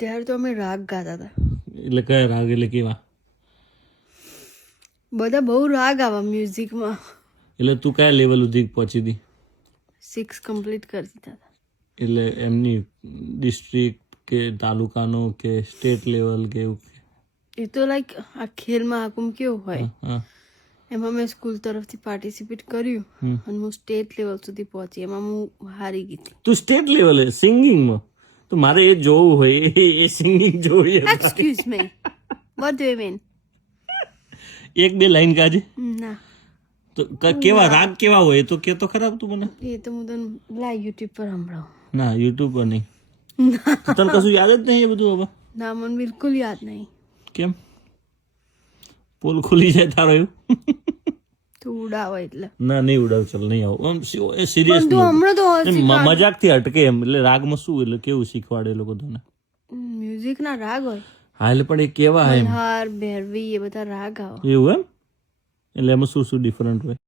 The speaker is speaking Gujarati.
ત્યારે તો અમે રાગ ગાતા હતા. એટલે કયા રાગ એટલે કેવા? બધા બહુ રાગ આવા મ્યુઝિકમાં. એટલે તું કયા લેવલ સુધી પહોંચી હતી? 6 કમ્પ્લીટ કરી દીધા હતા. એટલે એમની ડિસ્ટ્રિક્ટ કે તાલુકાનો કે સ્ટેટ લેવલ કે એવું? એ તો લાઈક આ ખેલ મહાકુંભ કેવું હોય હા. એમાં મેં સ્કૂલ તરફથી પાર્ટિસિપેટ કર્યું અને હું સ્ટેટ લેવલ સુધી પહોંચી. એમાં હું હારી ગઈ હતી. તું સ્ટેટ લેવલે સિંગિંગમાં? તો મારે એ જોવું હોય, એ સિંગિંગ જોવી. Excuse me, what do you mean? એક બે લાઈન ગાજે. ના, તો કેવા રાગ કેવા હોય તો કે તો ખરાબ તું મને. એ તો હું તને યુટ્યુબ પર સંભળાવું. ના, યુટ્યુબ પર નહીં. તો તને કશું યાદ જ નહીં એ બધું હવે? ના, મને બિલકુલ યાદ નહીં. કેમ? પોલ ખુલી જાય તારો એવું? તું ઉડાવો એટલે. ના, નહીં ઉડાવ, ચાલ નહીં આવું. એ સિરિયસ તું હમણાં તો મજાકથી હટકે એમ. એટલે રાગમાં શું એટલે કેવું શીખવાડે એ લોકો તને? મ્યુઝિક ના રાગ હોય. હા, એટલે પણ એ કેવા એમ? મલ્હાર, ભૈરવી એ બધા રાગ આવે. એવું એમ? એટલે એમાં શું શું ડિફરન્ટ હોય?